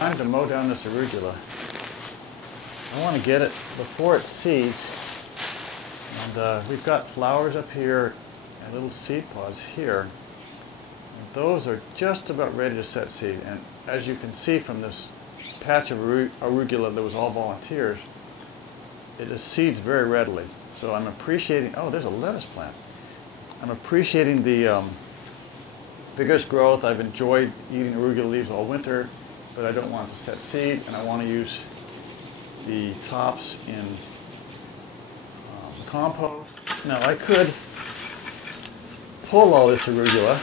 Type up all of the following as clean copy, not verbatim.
Time to mow down this arugula. I want to get it before it seeds. And we've got flowers up here and little seed pods here. And those are just about ready to set seed. And as you can see from this patch of arugula that was all volunteers, it just seeds very readily. So I'm appreciating, oh, there's a lettuce plant. I'm appreciating the vigorous growth. I've enjoyed eating arugula leaves all winter, but I don't want it to set seed, and I want to use the tops in compost. Now I could pull all this arugula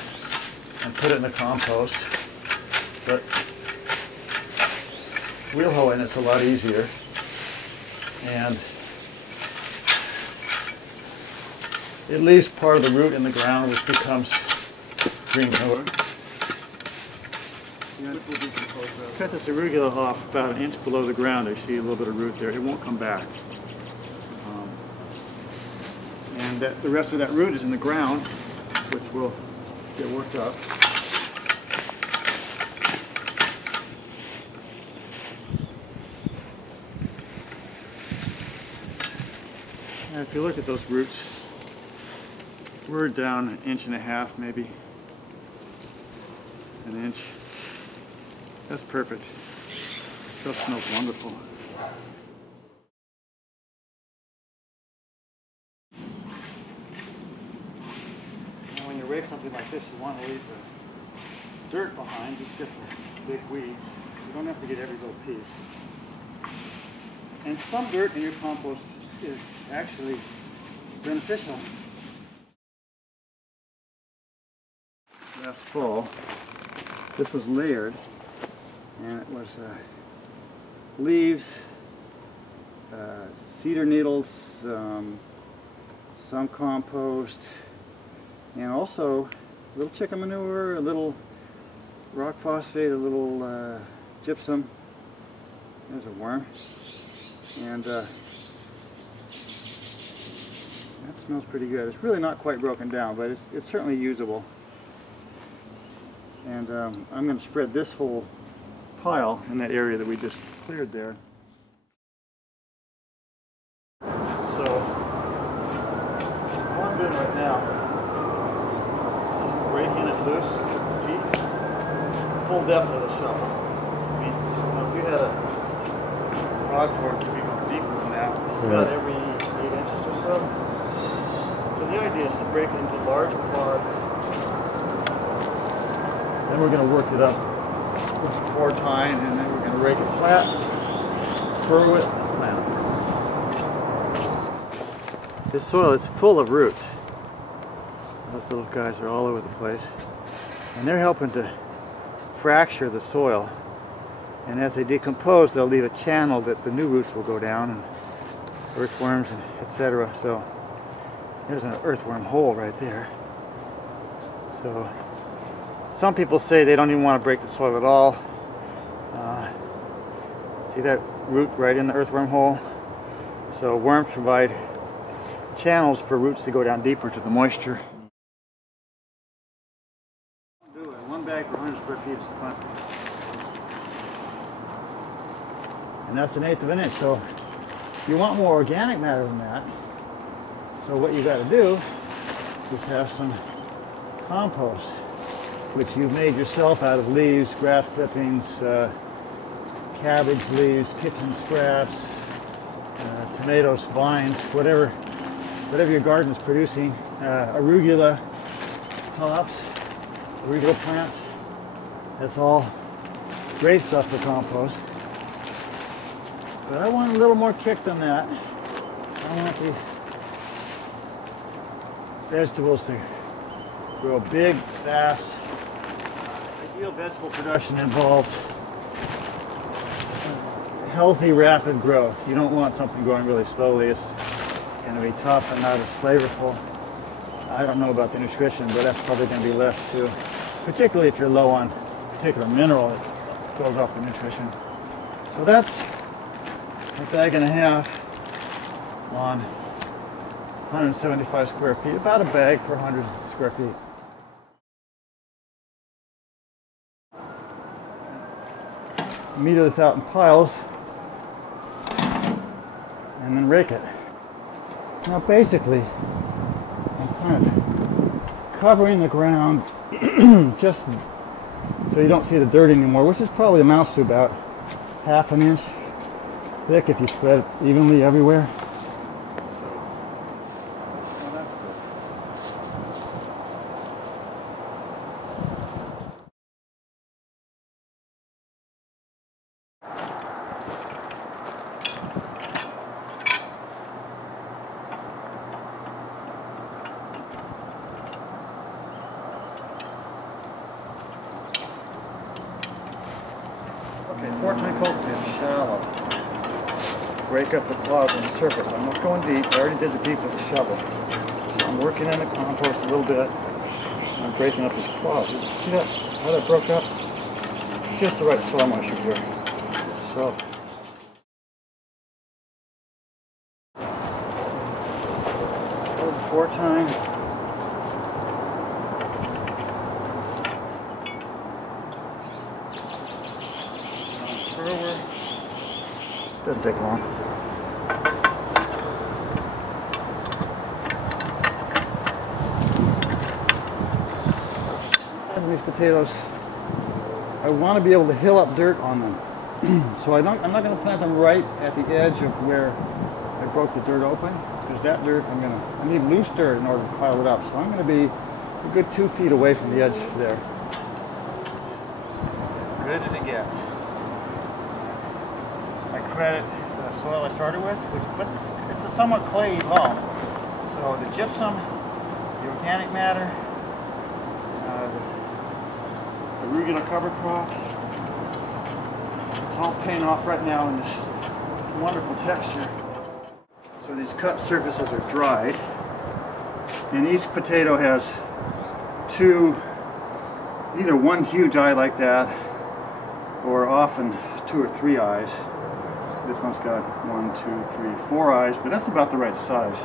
and put it in the compost, but wheel hoeing it's a lot easier, and it leaves part of the root in the ground, which becomes green colored. Cut this arugula off about an inch below the ground. I see a little bit of root there. It won't come back. And the rest of that root is in the ground, which will get worked up. And if you look at those roots, we're down an inch and a half, maybe an inch. That's perfect. Stuff smells wonderful. Now when you rake something like this, you want to leave the dirt behind, just get the big weeds. You don't have to get every little piece. And some dirt in your compost is actually beneficial. Last fall, this was layered, and it was leaves, cedar needles, some compost, and also a little chicken manure, a little rock phosphate, a little gypsum. There's a worm. And that smells pretty good. It's really not quite broken down, but it's certainly usable. And I'm going to spread this whole pile in that area that we just cleared there. So what I'm doing right now is raking it loose, deep, full depth of the shovel. I mean, if you had a rod fork, you'd be going deeper than that. This is about every 8 inches or so. So the idea is to break it into large pods. Then we're going to work it up with some core tine, and then we're going to rake it flat, furrow it, and plant it. This soil is full of roots. Those little guys are all over the place. And they're helping to fracture the soil. And as they decompose, they'll leave a channel that the new roots will go down, and earthworms, and etc. So there's an earthworm hole right there. So some people say they don't even want to break the soil at all. See that root right in the earthworm hole? So worms provide channels for roots to go down deeper to the moisture. One bag per 100 square feet is plenty. And that's 1/8 of an inch. So you want more organic matter than that. So what you got to do is have some compost, which you've made yourself out of leaves, grass clippings, cabbage leaves, kitchen scraps, tomatoes, vines, whatever your garden is producing, arugula tops, arugula plants. That's all great stuff for compost. But I want a little more kick than that. I want these vegetables to grow big, fast. Ideal vegetable production involves healthy, rapid growth. You don't want something growing really slowly. It's going to be tough and not as flavorful. I don't know about the nutrition, but that's probably going to be less too, particularly if you're low on a particular mineral that throws off the nutrition. So that's a bag and a half on 175 square feet, about a bag per 100 square feet. meter this out in piles and then rake it. Now basically, I'm kind of covering the ground just so you don't see the dirt anymore, which is probably amounts to about ½ an inch thick if you spread it evenly everywhere. Okay, 4-ton cultivator, shallow. Break up the clods on the surface. I'm not going deep. I already did the deep with the shovel. So I'm working in the compost a little bit. I'm breaking up these clods. See that? How that broke up? Just the right soil moisture here. So. 4-ton. Doesn't take long. These potatoes, I want to be able to hill up dirt on them. So I'm not going to plant them right at the edge of where I broke the dirt open, because that dirt I need loose dirt in order to pile it up. So I'm going to be a good 2 feet away from the edge there. Good as it gets. I credit the soil I started with, but it's a somewhat clayey loam. So the gypsum, the organic matter, the arugula cover crop, it's all paying off right now in this wonderful texture. So these cut surfaces are dried, and each potato has either one huge eye like that, or often 2 or 3 eyes. This one's got 1, 2, 3, 4 eyes, but that's about the right size.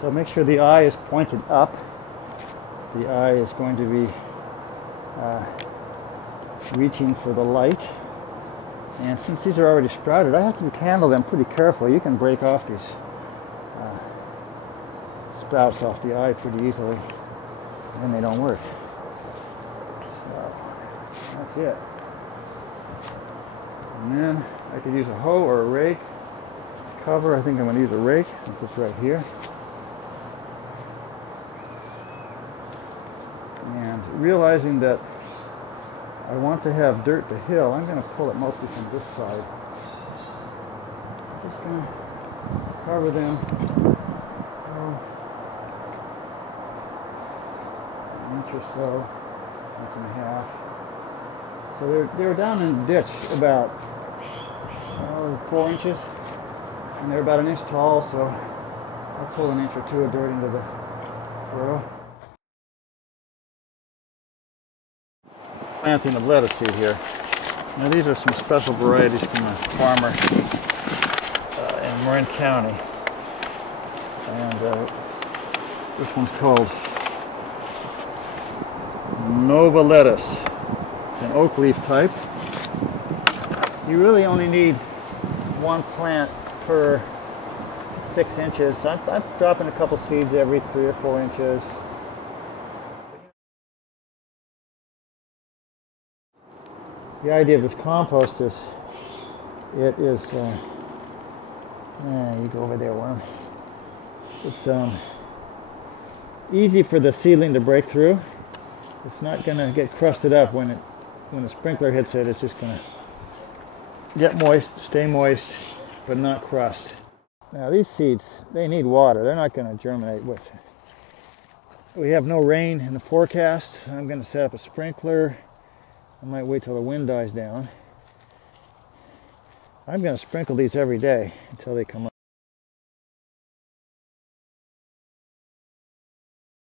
So make sure the eye is pointed up. The eye is going to be reaching for the light. And since these are already sprouted, I have to handle them pretty carefully. You can break off these sprouts off the eye pretty easily, and they don't work. So that's it. And then I could use a hoe or a rake to cover. I think I'm going to use a rake since it's right here. And realizing that I want to have dirt to hill, I'm going to pull it mostly from this side. Just going to cover them an inch or so, 1.5 inches. So they're down in the ditch about 4 inches, and they're about 1 inch tall, so I'll pull 1 inch or 2 of dirt into the furrow. Planting of lettuce seed here. Now these are some special varieties from a farmer in Marin County, and this one's called Nova lettuce. It's an oak leaf type. You really only need 1 plant per 6 inches. I'm dropping a couple seeds every 3 or 4 inches. The idea of this compost is, you go over there, worm. It's easy for the seedling to break through. It's not going to get crusted up when the sprinkler hits it. It's just going to get moist, stay moist, but not crust. Now these seeds, they need water. They're not going to germinate with. We have no rain in the forecast. I'm going to set up a sprinkler. I might wait till the wind dies down. I'm going to sprinkle these every day until they come up.